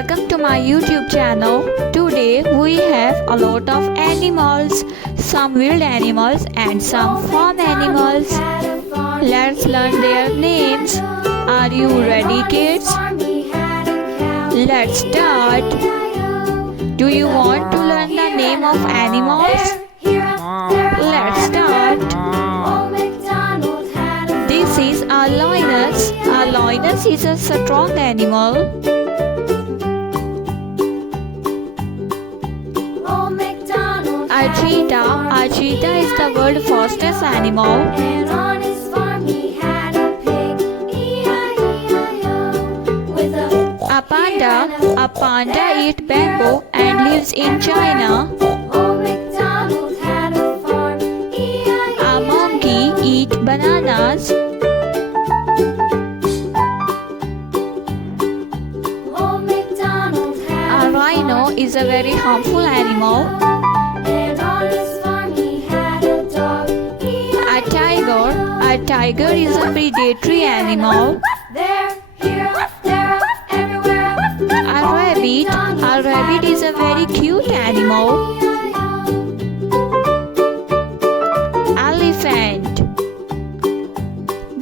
Welcome to my YouTube channel. Today we have a lot of animals, some wild animals and some farm animals. Let's learn their names. Are you ready, kids? Let's start. Do you want to learn the name of animals? Let's start. This is a lioness. A lioness is a strong animal. A cheetah is the world's fastest animal. And on his farm he had a pig, E-I-E-I-O, with A panda eats bamboo and lives in China. Old MacDonald had a farm, E-I-E-I-O. A monkey eats bananas. Old MacDonald had A rhino is a very harmful animal. and on his farm he had a dog, A tiger is a predatory animal. There, here, there, everywhere. A rabbit is a very cute animal. Elephant.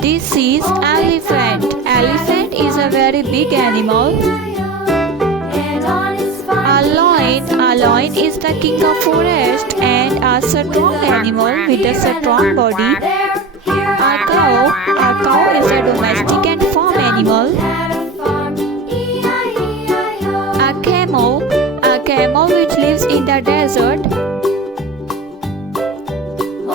This is elephant. Elephant is a very big animal. And on his farm A lion is the king of forest and a strong animal with a strong body. there, here, A cow is a domestic and farm animal. had a farm, E-I-E-I-O. A camel which lives in the desert.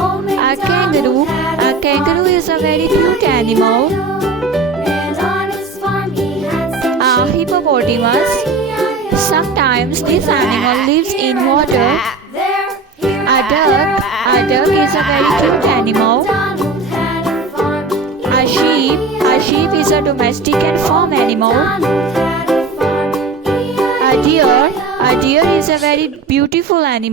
Old MacDonald had A kangaroo is a very cute animal. and on his farm he had some A hippopotamus. E-I-E-I-O. Sometimes this animal lives in water. There, here, A duck is a very cute animal. MacDonald had a farm, A sheep is a domestic and farm animal. MacDonald had a farm, A deer is a very beautiful animal.